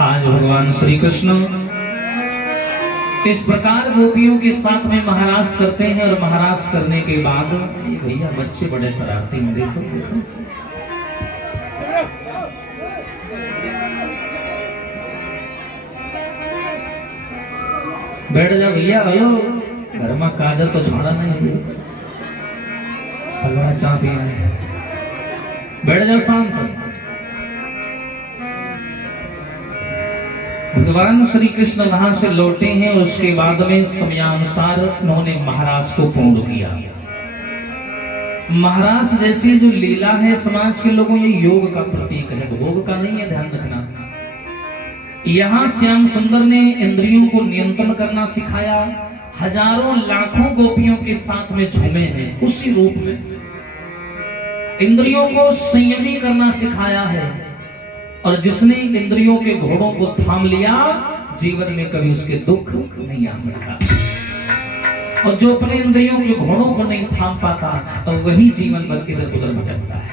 आज भगवान श्री कृष्ण इस प्रकार गोपियों के साथ में महाराज करते हैं और महाराज करने के बाद ये भैया बच्चे बड़े शरारती हैं। देखो देखो बैठ जा भैया। हेलो घर में काजल तो छोड़ा नहीं है, सगड़ा चाह पिया है। बैठ जाओ शांत। भगवान श्री कृष्ण वहां से लौटे हैं। उसके बाद में समयानुसार उन्होंने महाराज को पूर्ण किया। महाराज जैसी जो लीला है समाज के लोगों, ये योग का प्रतीक है, भोग का नहीं है, ध्यान रखना। यहाँ श्याम सुंदर ने इंद्रियों को नियंत्रण करना सिखाया। हजारों लाखों गोपियों के साथ में झूमे हैं उसी रूप में। इंद्रियों को संयमी करना सिखाया है। और जिसने इंद्रियों के घोड़ों को थाम लिया, जीवन में कभी उसके दुख नहीं आ सकता। और जो अपने इंद्रियों के घोड़ों को नहीं थाम पाता, तो वही जीवन भर इधर उधर भटकता है।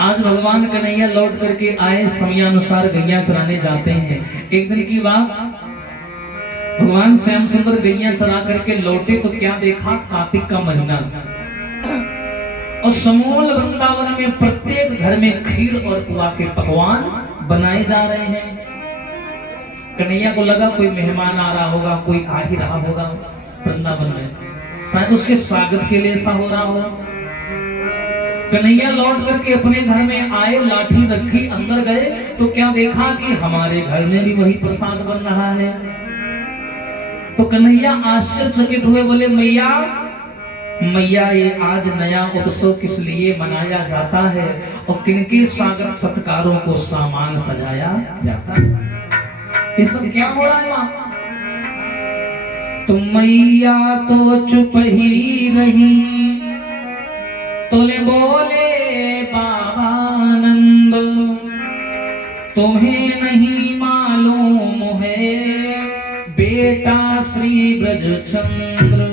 आज भगवान कन्हैया लौट करके आए, समयानुसार गैया चराने जाते हैं। एक दिन की बात, भगवान श्याम सुंदर गैया चरा करके लौटे तो क्या देखा, कार्तिक का महीना और समूल वृंदावन में प्रत्येक घर में खीर और पुआ के पकवान बनाए जा रहे हैं। कन्हैया को लगा कोई मेहमान आ रहा होगा, कोई आ ही रहा होगा वृंदावन में, शायद उसके स्वागत के लिए ऐसा हो रहा हो। कन्हैया लौट करके अपने घर में आए, लाठी रखी, अंदर गए तो क्या देखा कि हमारे घर में भी वही प्रसाद बन रहा है। तो कन्हैया आश्चर्यचकित हुए, बोले मैया मैया, ये आज नया उत्सव किस लिए मनाया जाता है और किनके स्वागत सत्कारों को सामान सजाया जाता है? ये सब क्या हो रहा है मां? तुम मैया तो चुप ही रही, तोले बोले बाबा नंद, तुम्हें नहीं मालूम है बेटा श्री ब्रजचंद्र।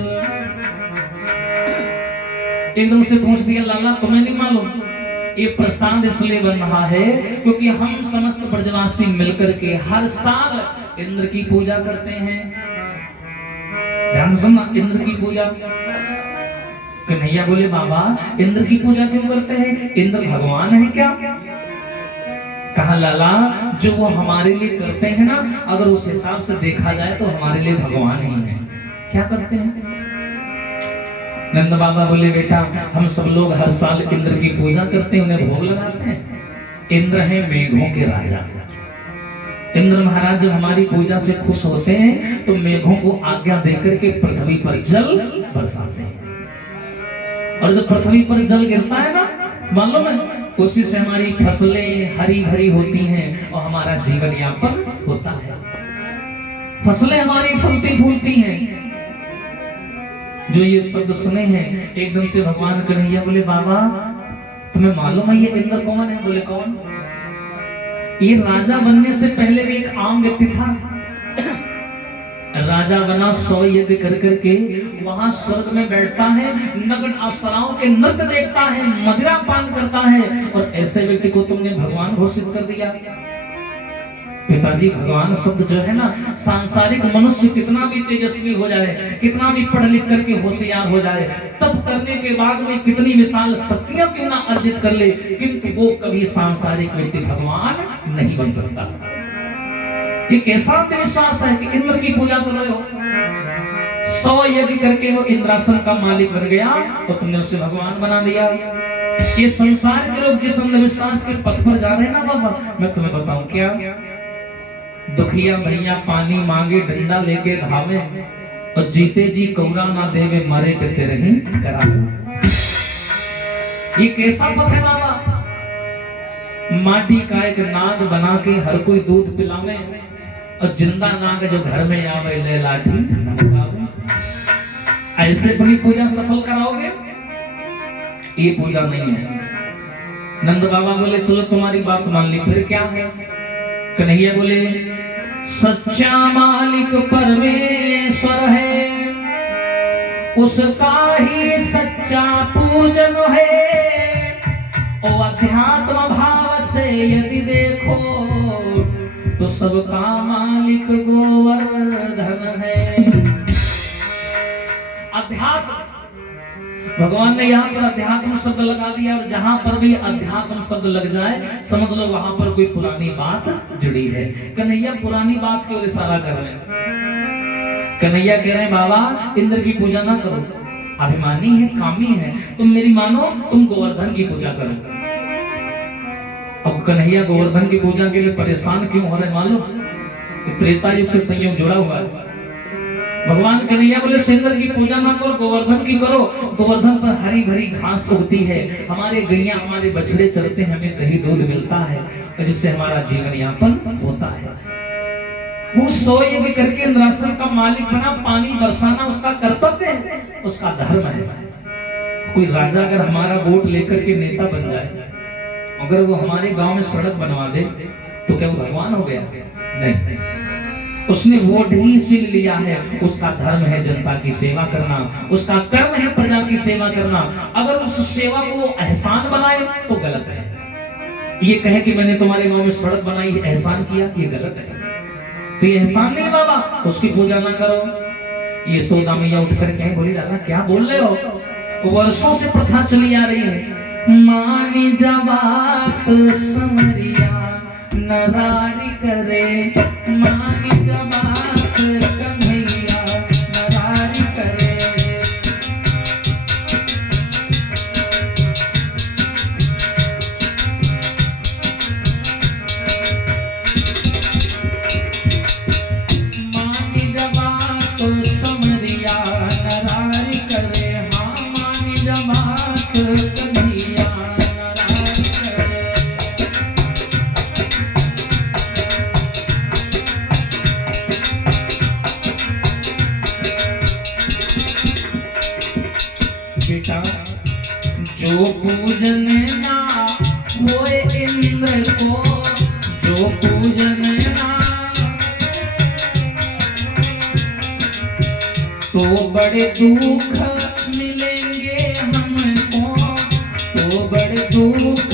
एकदम से पूछ दिया, लाला तुम्हें नहीं मालूम? ये प्रसाद इसलिए बन रहा है क्योंकि हम समस्त ब्रजवासी मिलकर के हर साल इंद्र की पूजा करते हैं। ध्यान से सुनना, इंद्र की पूजा। कन्हैया बोले बाबा इंद्र की पूजा क्यों करते हैं? इंद्र भगवान है क्या? कहा लाला, जो वो हमारे लिए करते हैं ना, अगर उस हिसाब से देखा जाए तो हमारे लिए भगवान ही है। क्या करते हैं? नंद बाबा बोले बेटा हम सब लोग हर साल इंद्र की पूजा करते हैं, उन्हें भोग लगाते हैं। इंद्र है मेघों के राजा। इंद्र महाराज जब हमारी पूजा से खुश होते हैं तो मेघों को आज्ञा देकर के पृथ्वी पर जल बरसाते हैं। और जब पृथ्वी पर जल गिरता है ना, मालूम है, उसी से हमारी फसलें हरी भरी होती हैं और हमारा जीवन यापन होता है। फसलें हमारी फलती फूलती हैं। जो ये शब्द सुने हैं, एकदम से भगवान कन्हैया बोले बाबा तुम्हें मालूम है ये इंद्र कौन है? बोले कौन? ये राजा बनने से पहले भी एक आम व्यक्ति था। राजा बना 100 यज्ञ कर करके वहां स्वर्ग में बैठता है, नग्न अप्सराओं के नृत्य देखता है, मदिरा पान करता है, और ऐसे व्यक्ति को तुमने भगवान घोषित कर दिया। पिताजी भगवान शब्द जो है ना, सांसारिक मनुष्य कितना भी तेजस्वी हो जाए, कितना भी पढ़ लिख करके होशियार हो जाए, तब करने के बाद में कितनी विशाल शक्तियां क्यों ना अर्जित कर ले, किंतु वो कभी सांसारिक व्यक्ति भगवान नहीं बन सकता। ये कैसा विश्वास है कि इंद्र की पूजा कर रहे हो? 100 यज्ञ करके वो इंद्रासन का मालिक बन गया और तुमने उसे भगवान बना दिया। ये संसार के लोग जिस अंधविश्वास के पथ पर जा रहे हैं ना बाबा, मैं तुम्हें बताऊं क्या, दुखिया भैया पानी मांगे डंडा लेके धावे, और जीते जी कौरा ना देवे, मरे पे तेरे ही करा। ये कैसा पथ है बाबा? माटी का एक नाग बना के हर कोई दूध पिलावे, और जिंदा नाग जो घर में आवे ले लाठी धमकावे। ऐसे अपनी पूजा सफल कराओगे? ये पूजा नहीं है। नंद बाबा बोले चलो तुम्हारी बात मान ली, फिर क्या है? कन्हैया बोले सच्चा मालिक परमेश्वर है, उसका ही सच्चा पूजन है। और अध्यात्म भाव से यदि देखो सबका मालिक गोवर्धन है। अध्यात्म, भगवान ने यहाँ पर अध्यात्म शब्द लगा दिया, और जहां पर भी अध्यात्म शब्द लग जाए समझ लो वहां पर कोई पुरानी बात जुड़ी है। कन्हैया पुरानी बात की ओर इशारा कर रहे हैं। कन्हैया कह रहे हैं बाबा इंद्र की पूजा ना करो, अभिमानी है, कामी है, तुम मेरी मानो, तुम गोवर्धन की पूजा करो। अब कन्हैया गोवर्धन की पूजा के लिए परेशान क्यों हो रहे मालूम? त्रेता युग से संयोग जुड़ा हुआ है। भगवान कन्हैया बोले इंद्र की पूजा ना करो, गोवर्धन की करो। गोवर्धन पर हरी भरी घास उगती है, हमारे गैया हमारे बछड़े चरते हैं, हमें दही दूध मिलता है, और जिससे हमारा जीवन यापन होता है। वो सोए करके इंद्रासन का मालिक बना, पानी बरसाना उसका कर्तव्य है, उसका धर्म है। कोई राजा अगर हमारा वोट लेकर के नेता बन जाए, अगर वो हमारे गांव में सड़क बनवा दे तो क्या वो भगवान हो गया? नहीं, उसने वोट ही इसीलिए लिया है, उसका धर्म है जनता की सेवा करना, उसका कर्म है प्रजा की सेवा करना। अगर उस सेवा को एहसान बनाए तो गलत है। ये कहे कि मैंने तुम्हारे गांव में सड़क बनाई, एहसान किया, ये गलत है। तो ये एहसान नहीं बाबा, उसकी पूजा ना करो। ये सोदा मैया उठकर कहे, बोली लाला क्या बोल रहे हो? वर्षों से प्रथा चली आ रही है, मानी जा बात समरिया नरारी करे, मानी जा बात कन्हैया नरारी करे। मानी जा बात समरिया नरारी करे, हाँ मानी जा बात कन्हैया नरारी करे। बेटा जो पूजन ना होए इंद्र को, जो पूजन ना तो बड़े दुख मिलेंगे हमको, तो बड़े दुख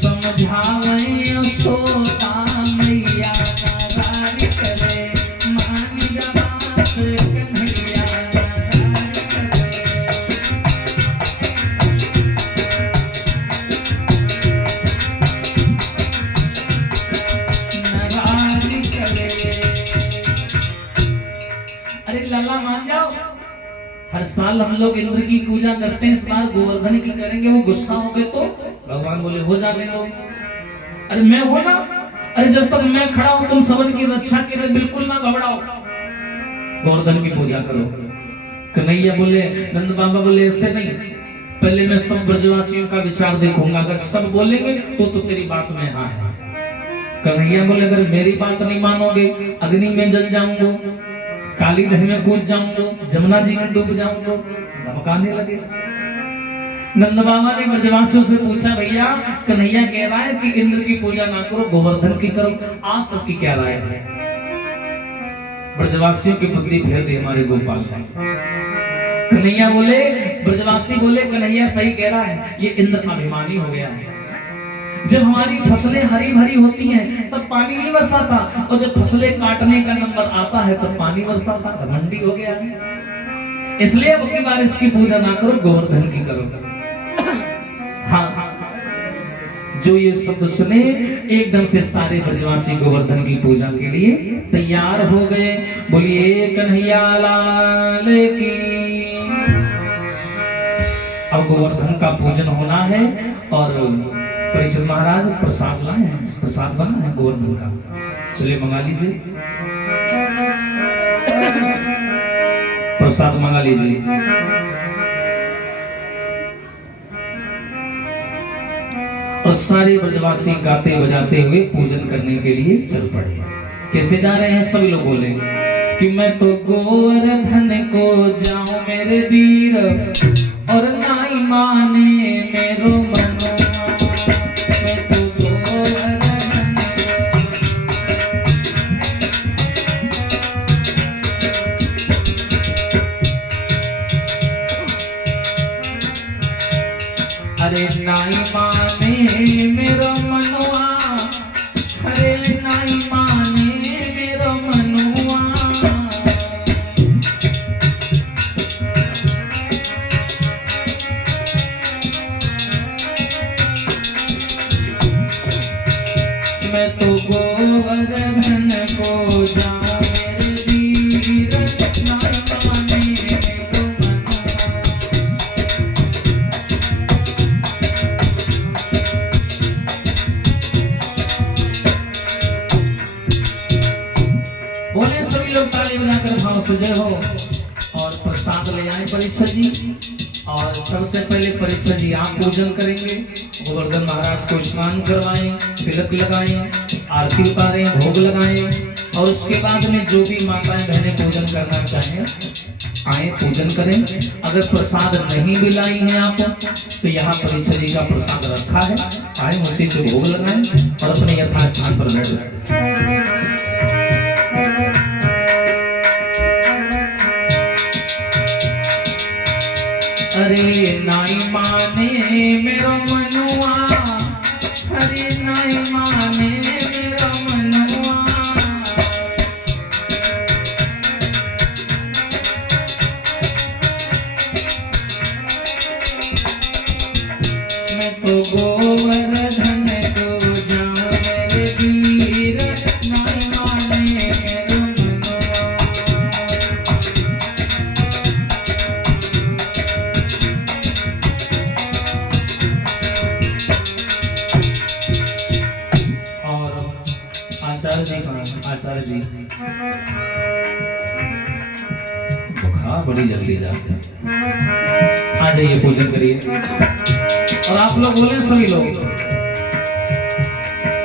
समझावे सोता मैया नरारी करे, मानी जा बात कन्हैया नरारी करे। नरारी करे। अरे लल्ला मान जाओ, हर साल हम लोग इंद्र की पूजा करते हैं, इस बार गोवर्धन की करेंगे। वो गुस्सा हो गए तो भगवान बोले हो जाने दो। अरे मैं हो ना, अरे जब तक मैं खड़ा हूं तुम सबन की रक्षा के लिए बिल्कुल ना घबराओ, गोवर्धन की पूजा करो। कन्हैया बोले, नंद बाबा बोले ऐसे नहीं, पहले मैं सब ब्रजवासियों का विचार देखूंगा, अगर सब बोलेंगे तो तेरी बात में हाँ है। कन्हैया बोले अगर मेरी बात नहीं मानोगे, अग्नि में जल जाऊंगा, काली दही में कूद जाऊंगा, जमुना जी में डूब जाऊंगा, धमकाने लगे। नंद बाबा ने ब्रजवासियों से पूछा, भैया कन्हैया कह रहा है कि इंद्र की पूजा ना करो, गोवर्धन की करो, आप सबकी क्या राय है? ब्रजवासियों की बुद्धि फेर दी हमारे गोपाल ने। कन्हैया बोले, ब्रजवासी बोले कन्हैया सही कह रहा है, ये इंद्र अभिमानी हो गया है। जब हमारी फसलें हरी भरी होती हैं तब पानी नहीं बरसाता, और जब फसलें काटने का नंबर आता है तब पानी बरसाता, घमंडी हो गया है। इसलिए अब की बार इसकी पूजा ना करो, गोवर्धन की करो। हाँ, जो ये शब्द सुने एकदम से सारे ब्रजवासी गोवर्धन की पूजा के लिए तैयार हो गए। बोलिए कन्हैया लाल की। अब गोवर्धन का पूजन होना है, और परीक्षित महाराज प्रसाद लाए हैं, प्रसाद बना है गोवर्धन का, चलिए मंगा लीजिए, प्रसाद मंगा लीजिए। और सारे ब्रजवासी गाते बजाते हुए पूजन करने के लिए चल पड़े। कैसे जा रहे हैं? सभी लोग बोले कि मैं तो गोवर्धन को जाऊं मेरे वीर, और नाई माने मेरो मनो, मैं तो गोवर्धन अरे नाई माने मेरो मन मैं तो गोवर्धन को जाऊं मेरे वीर, नाई माने मेरो मनवा। बोले सभी लोग ताली बजाकर भाव से जय हो। और प्रसाद ले आए परीक्षा जी। और सबसे पहले परीक्षा जी आप पूजन करेंगे, गोवर्धन महाराज को स्नान करवाएं, तिलक लगाएं, आरती उतारें, भोग लगाएं। और उसके बाद में जो भी माताएं बहनें पूजन करना चाहें आए पूजन करें। अगर प्रसाद नहीं भी लाई हैं आप तो यहाँ परीक्षा जी का प्रसाद रखा है, आए उसी से भोग लगाएं और अपने यथास्थान पर बैठ जाएं। अरे नाई माने मेरो मनुआ, अरे नाई माने मेरो मनुआ। मैं तो गोवर्धन को जाऊं मेरे वीर, नाई माने मेरो मनुआ। आचार्य जी कहाँ? आचार्य जी तो खा बड़ी जल्दी जाते आ जाइए, पूजन करिए। और आप लोग बोले सभी लोग।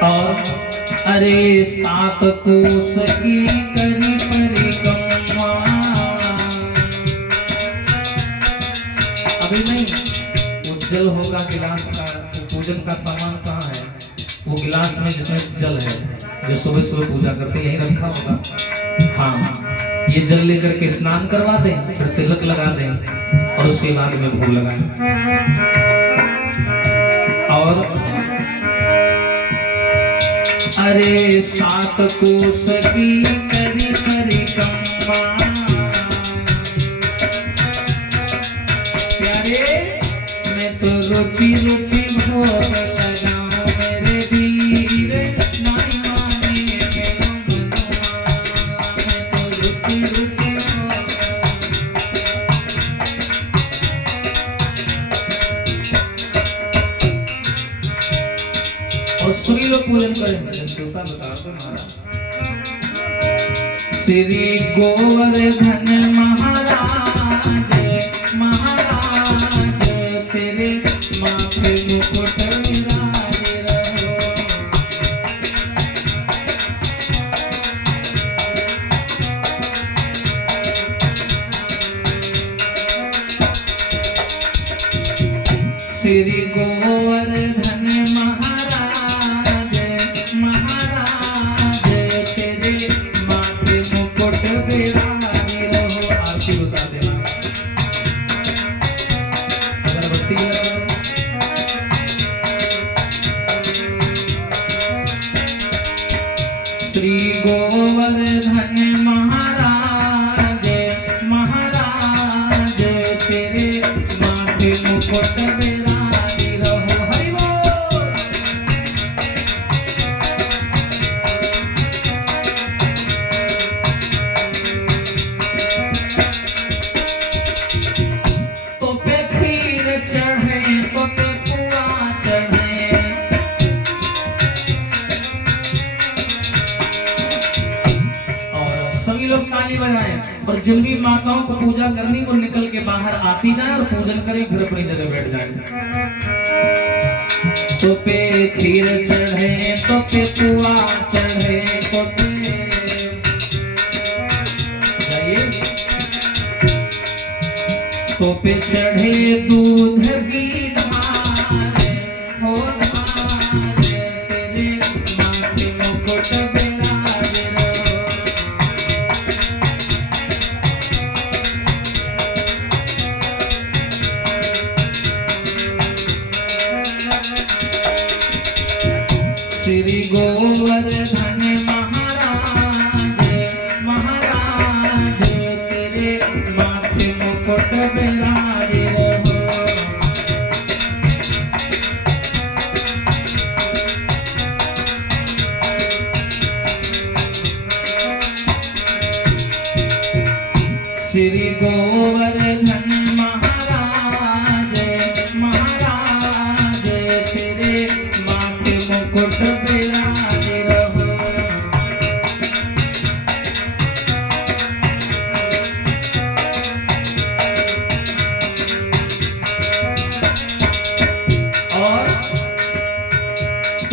और अरे सात कोस की करी परिक्रमा, अभी नहीं, उज्जल होगा गिलास का। पूजन का सामान कहाँ है? वो गिलास में जिसमें जल है, जो सुबह सुबह पूजा करते यहीं रखा होगा। हाँ, ये जल लेकर के स्नान करवा दें, फिर तिलक लगा दें और उसके बाद में भोग लगाएं। और अरे सात कोस की करी परिक्रमा, प्यारे मैं तो रुचि रुचि भोग लगाऊं मेरे वीर, नाई माने मेरो मनवा। मैं तो रुचि रुचि और सभी लोग पूजन करें। देवता बता दो महाराज। श्री गोवर्धन महाराज, महाराज तेरे माथे मुकुट विराजे रहो। श्री गोवर्धन महाराज, महाराज तेरे माथे मुकुट विराजे रहो। आरती बता देना, अगरबत्ती लगाओ। श्री गोवर्धन महाराज, महाराज तेरे माथे मुकुट विराजे रहो। हरि बोल। तो पे खीर चढ़े, तो पे पुआ चढ़े। और सभी लोग ताली बजाएं। और जिन भी माताओं को पूजा करनी वो निकल के बाहर आती जाए और पूजन करें, फिर अपनी जगह बैठ जाए। तो पे खीर चढ़े, तो पे पुआ चढ़े, तो पे जाइए। तो पे चढ़े दूध की धार, हो धार तेरे माथे मुकुट विराजे रहो।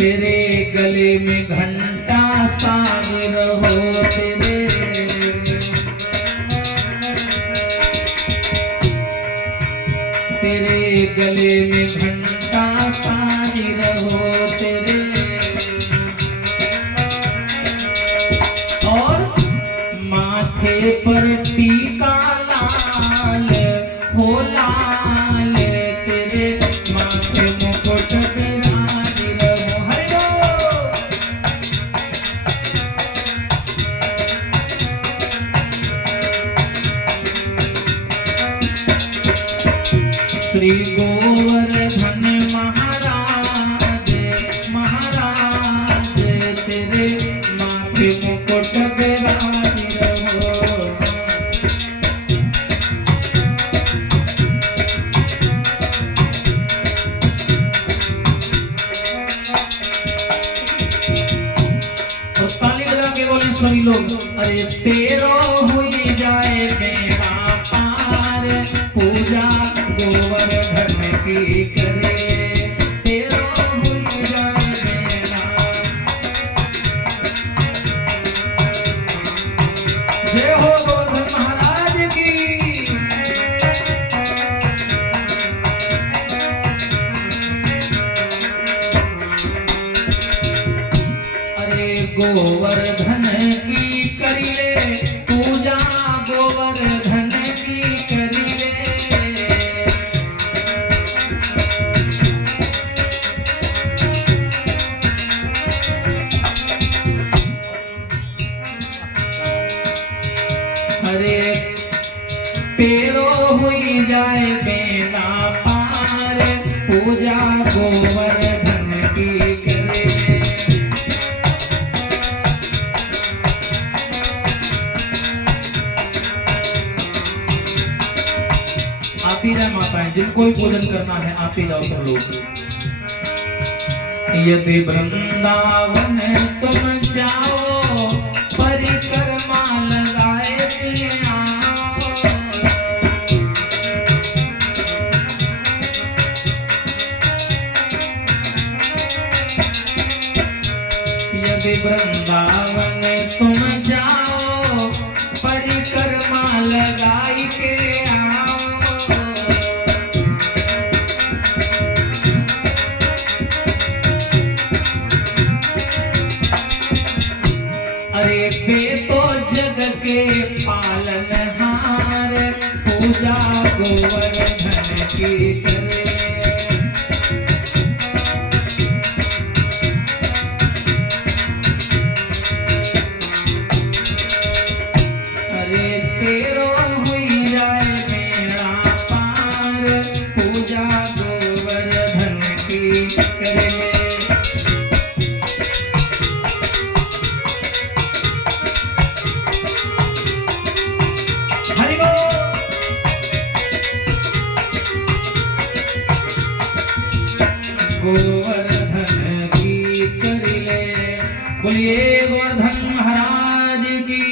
तेरे गले में घंटा सागर हो, तेरे गले में घंटा सागर हो तेरे, और माथे पर टीका लाल हो लाल, तेरे माथे मुकुट विराजित हो। हरि बोल। श्री गोवर्धन महाराज महाराज, तेरे माथे मुकुट विराजित हो। तो ताली लगा के बोले सभी लोग, अरे तेरो हुई जाए मेरा पार, पूजा गोवर्धन की करे, तेरो हुई जाए मेरा। जय हो गोवर्धन महाराज की। अरे गोवर्धन की करिले पूजा, गोवर्धन की करिले, अरे तेरो हुई जाए मेरा पार, पूजा गोवर्धन की करे। आती जाए माताएं, जिनको भी पूजन करना है आती जाओ सब लोग। यदि वृंदावन तुम जाओ, परिक्रमा लगाए पिया, यदि वृंदावन तुम जाओ, परिक्रमा लगाई के आओ। अरे वे तो जग के पालनहार, पूजा गोवर्धन की करे। अरे तेरो हुई जाए मेरा पार, पूजा गोवर्धन की करे। गोवर्धन की करिले, बोलिए गोवर्धन महाराज की।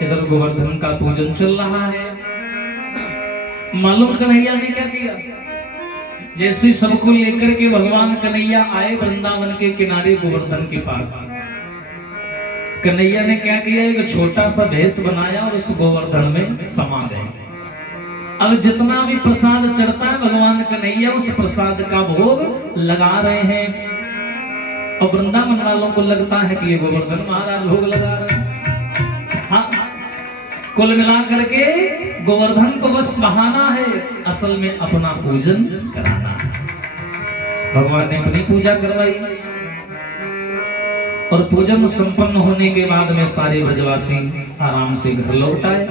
इधर गोवर्धन का पूजन चल रहा है। मालूम कन्हैया ने क्या किया? जैसे सबको लेकर के भगवान कन्हैया आए वृंदावन के किनारे गोवर्धन के पास, कन्हैया ने क्या किया? एक छोटा सा भेष बनाया और उस गोवर्धन में समा गए। अब जितना भी प्रसाद चढ़ता है भगवान कन्हैया उस प्रसाद का भोग लगा रहे हैं, और वृंदावन वालों को लगता है कि ये गोवर्धन महाराज भोग लगा रहे हैं। हाँ, कुल मिला करके गोवर्धन तो बस बहाना है, असल में अपना पूजन कराना है। भगवान ने अपनी पूजा करवाई और पूजन संपन्न होने के बाद में सारे ब्रजवासी आराम से घर लौट आए।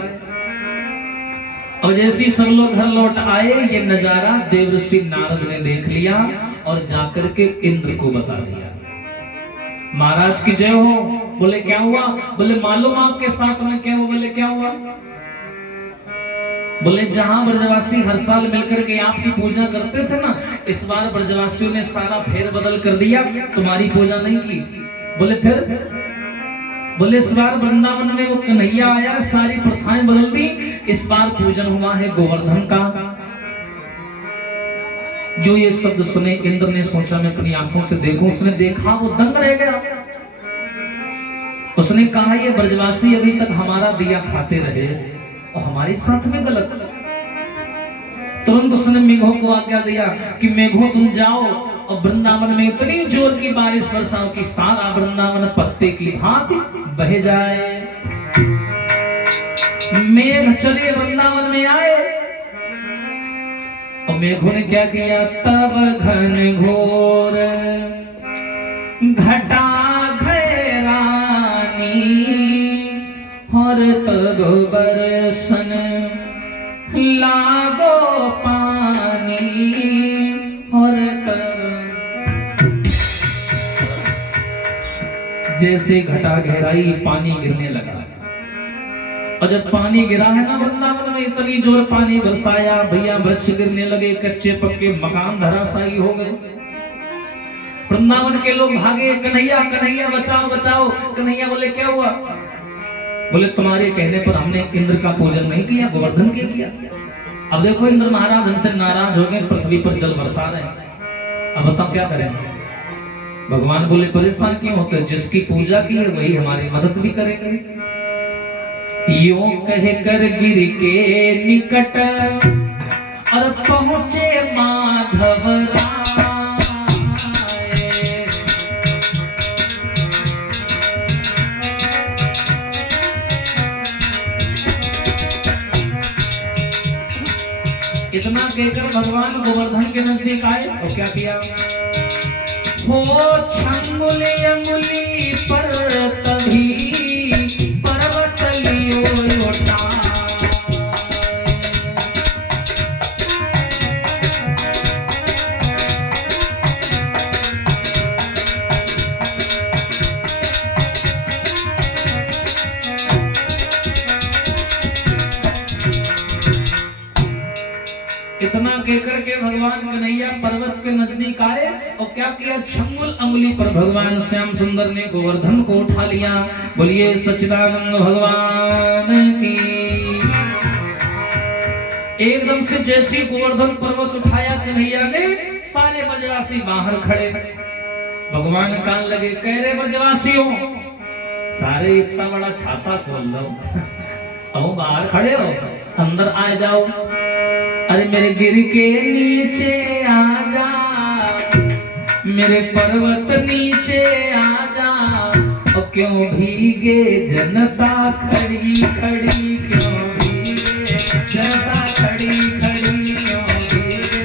और जैसे ही सब लोग घर लौट आए, ये नजारा देवर्षि नारद ने देख लिया और जाकर के इंद्र को बता दिया। महाराज की जय हो। बोले क्या हुआ? बोले मालूम आपके साथ में क्या हुआ? बोले क्या हुआ? बोले जहां ब्रजवासी हर साल मिलकर के आपकी पूजा करते थे ना, इस बार ब्रजवासियों ने सारा फेर बदल कर दिया, तुम्हारी पूजा नहीं की। बोले फिर? बोले इस बार वृंदावन में वो कन्हैया आया, सारी प्रथाएं बदल दी, इस बार पूजन हुआ है गोवर्धन का। जो ये शब्द सुने इंद्र ने सोचा मैं अपनी आंखों से देखूं। उसने देखा, वो दंग रह गया। उसने कहा ये ब्रजवासी अभी तक हमारा दिया खाते रहे और हमारे साथ में गलत। तुरंत उसने मेघों को आज्ञा दिया कि मेघों तुम जाओ और वृंदावन में इतनी जोर की बारिश बरसाओ कि सारा वृंदावन पत्ते की भांति बह जाए। मेघ चले वृंदावन में आए और मेघों ने क्या किया, तब घन घोर घटा घैरानी और तब बरसन लागो पानी और तब जैसे घटा गहराई पानी गिरने लगा। और जब पानी गिरा है ना वृंदावन में, इतनी जोर पानी बरसाया भैया, वृक्ष गिरने लगे, कच्चे पक्के मकान धराशायी हो गए। वृंदावन के लोग भागे, कन्हैया कन्हैया बचाओ बचाओ। कन्हैया बोले क्या हुआ? बोले तुम्हारे कहने पर हमने इंद्र का पूजन नहीं किया, गोवर्धन के किया। अब देखो इंद्र महाराज हमसे नाराज हो गए, पृथ्वी पर जल बरसा रहे हैं। अब बताओ क्या करें? भगवान बोले परेशान क्यों होते, जिसकी पूजा की है वही हमारी मदद भी करेंगे। यो कह कर गिर के निकट और पहुंचे माधव राय। इतना कहकर भगवान गोवर्धन के नजदीक आए और क्या किया, हो छंगुली अंगुली पर तभी पर्वत लियो उठा। इतना कहकर के भगवान कन्हैया पर्वत के नजदीक आए और क्या किया, छंगुल अंगुली पर भगवान श्याम सुंदर ने गोवर्धन को उठा लिया। बोलिए सच्चिदानंद भगवान की। एकदम से जैसे गोवर्धन पर्वत उठाया कन्हैया ने, सारे ब्रजवासी बाहर खड़े। भगवान कान लगे, कह रहे ब्रजवासियों सारे इतना बड़ा छाता खोल लो, अब बाहर खड़े हो, अंदर आ जाओ। अरे मेरे गिर के नीचे आ जा, मेरे पर्वत नीचे आ जा। और क्यों भीगे जनता खड़ी खड़ी, क्यों भीगे जनता खड़ी खड़ी, क्यों भीगे।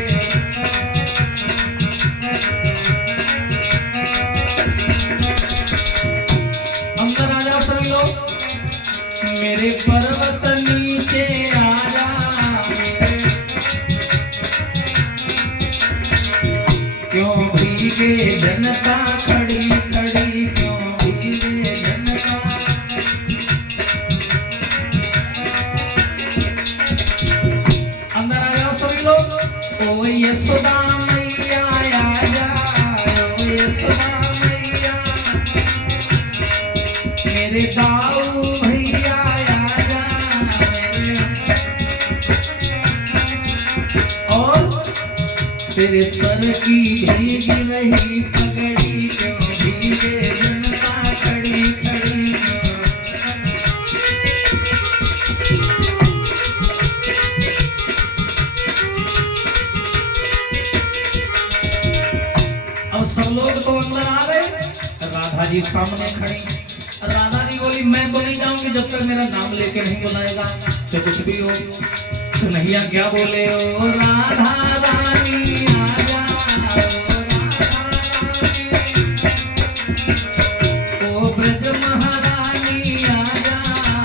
अंदर आ जाओ सभी लोग, मेरे पर्वत नीचे आ जा। क्यों भीगे जनता खड़ी खड़ी, क्यों भीगे जनता। अंदर आ जाओ सभी लोग। ओ यशोदा मैया आ जा, ओ यशोदा मैया, मेरे दाऊ भैया आ जा। और तेरे सर की भीग रही पगड़ी, क्यों भीगे जनता खड़ी खड़ी। अब सब लोग तो अंदर आ गए, राधा जी सामने खड़ी। राधा जी बोली मैं तो नहीं जाऊंगी जब तक मेरा नाम लेके नहीं बुलाएगा, तो कुछ भी हो। कन्हैया क्या बोले, ओ राधा रानी आजा, ओ ब्रज महारानी आजा,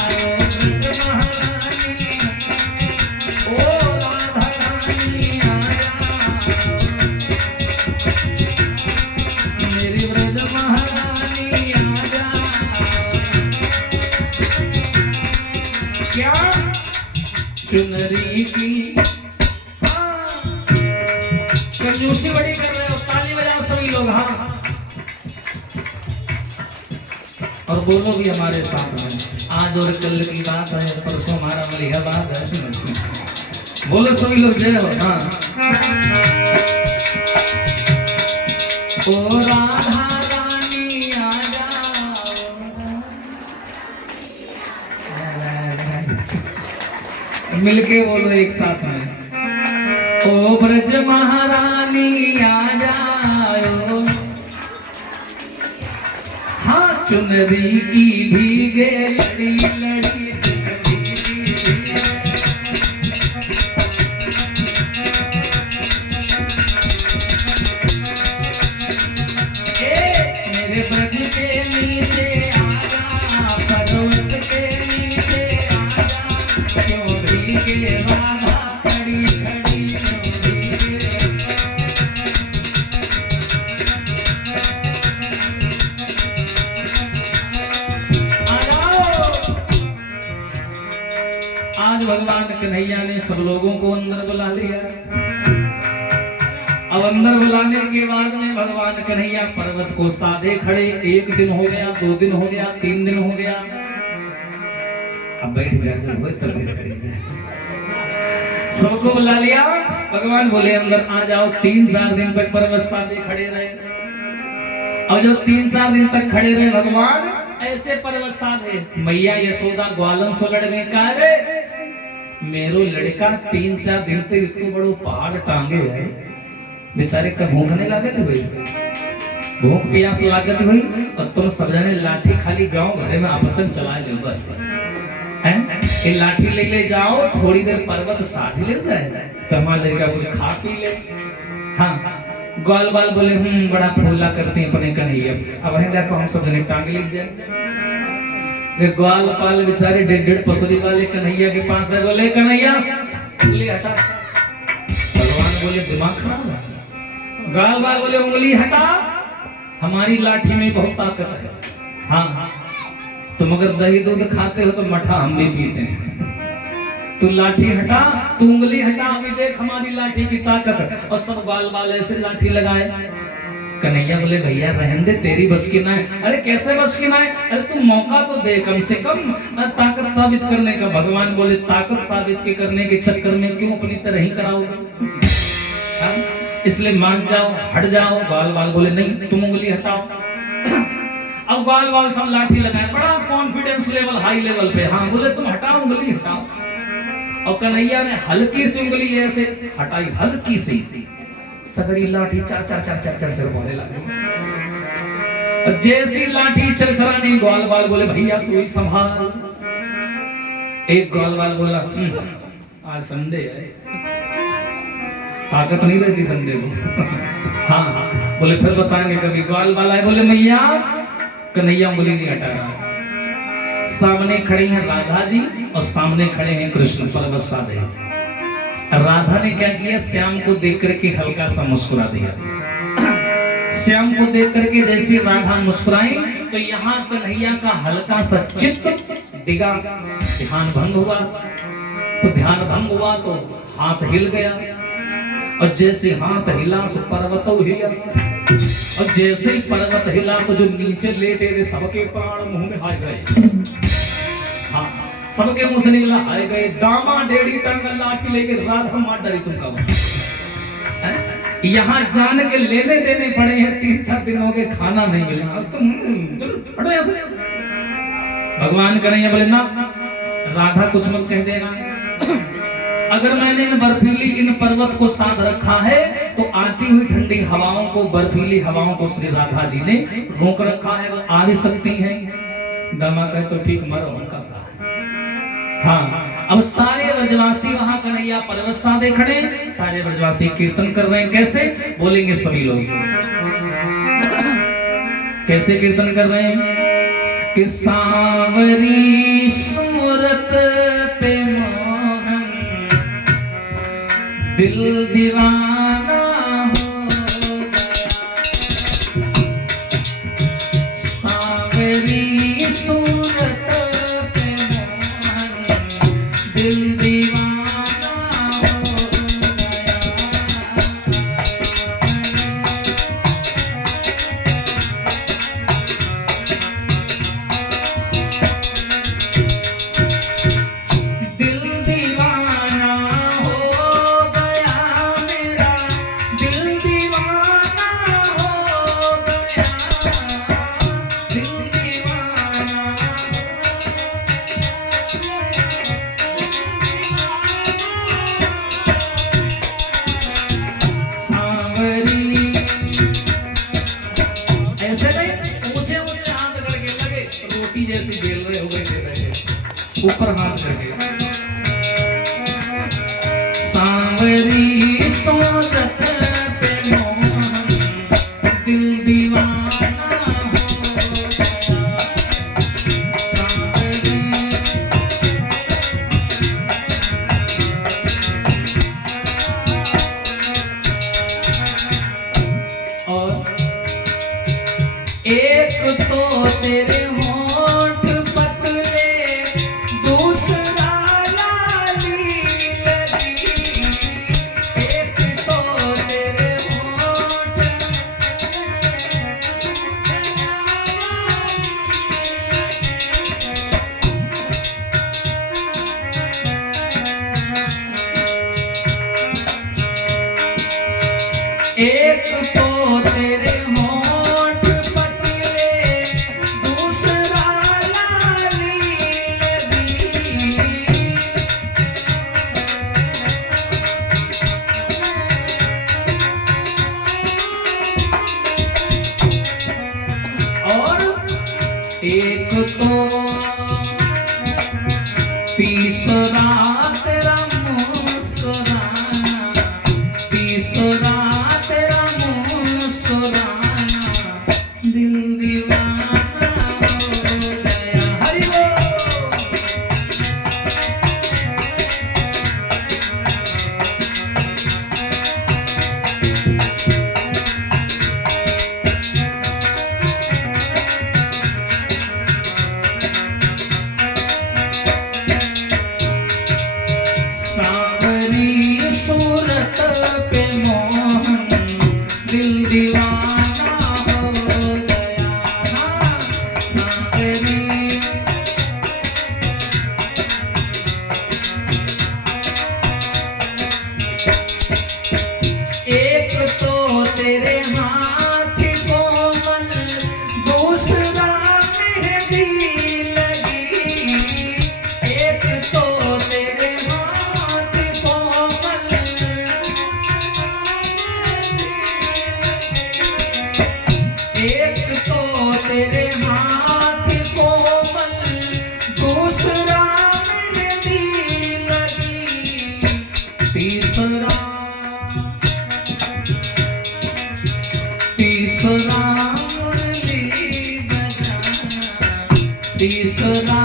ओ ब्रज महारानी, ओ राधा रानी आजा, मेरी ब्रज महारानी आजा। क्या चुनरी की कंजूसी बड़ी कर रहे हो, ताली बजाओ सभी लोग। हाँ, और बोलो भी हमारे साथ में, आज और कल की बात है, परसों हमारा मलिहाबाद है। बोलो सभी लोग जय हो। हाँ मिलके बोलो एक साथ में, ओ ब्रज महारानी आ जाओ, हाँ चुनरी की भीगे लड़ी लड़ी मेरे ब्रज के नीचे आजा, पर्वत के नीचे आजा, क्यों भीगे राधा खड़ी खड़ी आज भगवान कन्हैया ने सब लोगों को अंदर बुला लिया। अब अंदर बुलाने के बाद में भगवान कन्हैया पर्वत को साधे खड़े। 1 दिन हो गया, 2 दिन हो गया, 3 दिन हो गया। अब बैठ जाए जब हो तब खड़े जाए। सबको बुला लिया। भगवान बोले अंदर आ जाओ। 3-4 दिन तक पर्वत साधे खड़े रहे। और जब 3-4 दिन तक खड़े रहे भगवान ऐसे पर्वत साधे, मैया यशोदा ग्वालन से लड़ गई। कह रे मेरो लड़का 3-4 दिन तक इतने बड़ो पहाड़ टांगे है, बेचारे का भूखने लागत हुई, भूख प्यास लागत हुई, और तुम सब जने लाठी खाली गांव घरे में आपस में चला लो बस हैं। ये लाठी ले जाओ, थोड़ी देर पर्वत साथ ले जाए तो हमारा लड़का कुछ खा पी ले। हाँ ग्वाल बाल बोले बड़ा फूला करते हैं अपने कन्हैया। अब है देखो हम सब जने टांग ले जाए। वे ग्वाल पाल बेचारे 1.5 पसरी वाले कन्हैया के पास है। बोले कन्हैया उंगली हटा। भगवान बोले दिमाग खराब है। ग्वाल बाल बोले उंगली हटा, हमारी लाठी में बहुत ताकत है। हाँ तुम अगर दही दूध खाते हो तो मठा हम भी पीते हैं। तू लाठी हटा, तू उंगली हटा, अभी देख हमारी लाठी की ताकत। और सब ग्वाल बाल ऐसे लाठी लगाए। कन्हैया बोले भैया रहने दे, तेरी बस की ना है। अरे कैसे बस की ना है? अरे तू मौका तो दे कम से कम ताकत साबित करने का। भगवान बोले ताकत साबित के करने के चक्कर में क्यों अपनी तरह ही कराओगे, इसलिए मान जाओ, हट जाओ। ग्वाल बाल बोले नहीं तुम उंगली हटाओ। अब ग्वाल बाल सब लाठी लगाए, बड़ा कॉन्फिडेंस लेवल हाई लेवल पे। हाँ बोले तुम हटाओ उंगली हटाओ। और कन्हैया ने हल्की सी उंगली ऐसे हटाई, हल्की सी, सगरी लाठी चर चर चर चर चर चर बोलने लगी। और जैसी लाठी चरचरानी, ग्वाल बाल बोले भैया तू ही संभाल। एक ग्वाल बाल बोला आज संडे है, ताकत नहीं रहती संडे को। हाँ बोले फिर बताएंगे कभी। ग्वाल बाल आए बोले मैया, कन्हैया उंगली नहीं हटा रहा। सामने खड़े हैं राधा जी और सामने खड़े हैं कृष्ण पर्वत साधे। राधा ने क्या किया, श्याम को देख करके हल्का सा मुस्कुरा दिया। श्याम को देख करके जैसे राधा मुस्कुराई तो यहाँ कन्हैया का हल्का सा चित्त डिगा, ध्यान भंग हुआ। तो ध्यान भंग हुआ तो हाथ हिल गया, और जैसे हाथ हिला तो पर्वत हिला। और जैसे ही पर्वत हिला तो जो नीचे लेटे थे सबके प्राण मुंह में आ गए। हाँ सबके मुंह से निकला आए गए। दामा डेढ़ी टांगा लाठी लेके राधा मार डरी तुम कब। यहाँ जान के लेने देने पड़े हैं, 3-4 दिन हो गए खाना नहीं मिला। अब तुम हटो यहाँ से। भगवान कन्हैया बोले ना राधा कुछ मत कह देना। अगर मैंने इन बर्फीली इन पर्वत को साथ रखा है तो आती हुई ठंडी हवाओं को, बर्फीली हवाओं को श्री राधा जी ने रोक रखा है, वो आ नहीं सकती हैं। दामा कहे तो ठीक मरो उनका। हाँ अब सारे ब्रजवासी वहां कन्हैया पर्वत साधे खड़े, सारे ब्रजवासी कीर्तन कर रहे हैं। कैसे बोलेंगे सभी लोग, कैसे कीर्तन कर रहे हैं कि सांवरी सूरत पे मोहन दिल दीवाना हो गया। सांवरी सूरत पे मोहन दिल दीवाना हो गया। दिल दीवाना हो गया मेरा ऊपर हाथ करके सांवरी सूरत पे मोहन दिल दीवाना एक तो तेरे होंठ पतले दूसरा लाली लगी एक तो तेरे होंठ एक तो तेरे एक तो तीसरा तेरा मुस्कुराना तीसरा तेरा मुस्कुराना दिल दीवाना हो गया हरि बोल सूरत पे मोहन दिल दीवाना हो गया सांवरी एक तो तेरे हाथ कोमल दूसरा मेहंदी लगी एक तो तेरे हाथ कोमल एक तो तेरे हाथ कोमल दूसरा मेहंदी लगी तीसरा तीसरा मुरली बजाना तीसरा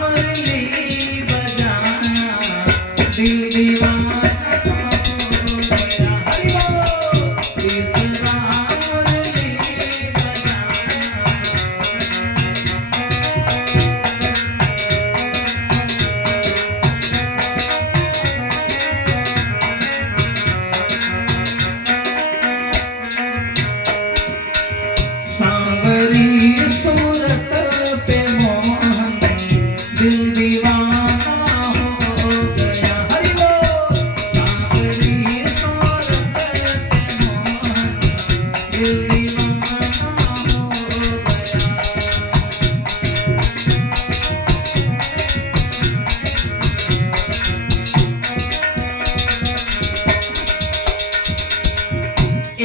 मुरली बजाना दिल दीवाना हो गया हरि बोल तीसरा मुरली बजाना सांवरी सूरत पे मोहन दिल दीवाना हो गया हरि बोल सांवरी सूरत पे मोहन दिल दीवाना हो गया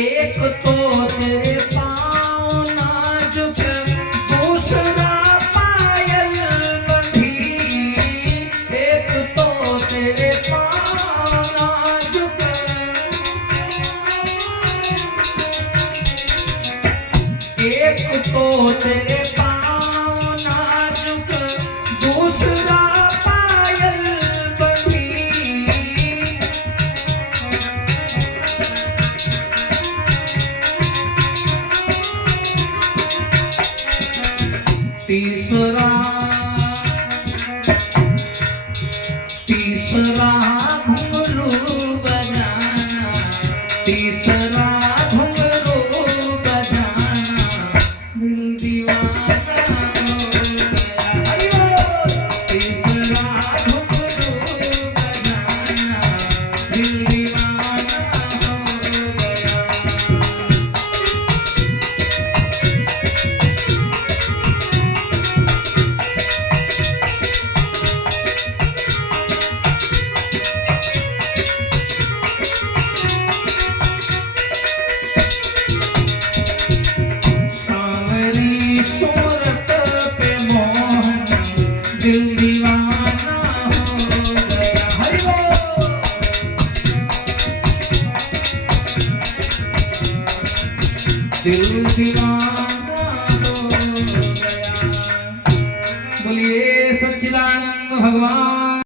एक तो तेरे दूसरा पायल बंधी एक तो तेरे पाँव नाजुक एक तो तेरे पाँव नाजुक दूसरा पायल बंधी तीसरा तीसरा घुंघरू बजाना तीसरा घुंघरू बजाना दिल दीवाना हो गया हरि बोल तीसरा घुंघरू बजाना दिल दीवाना हो गया दिल दीवाना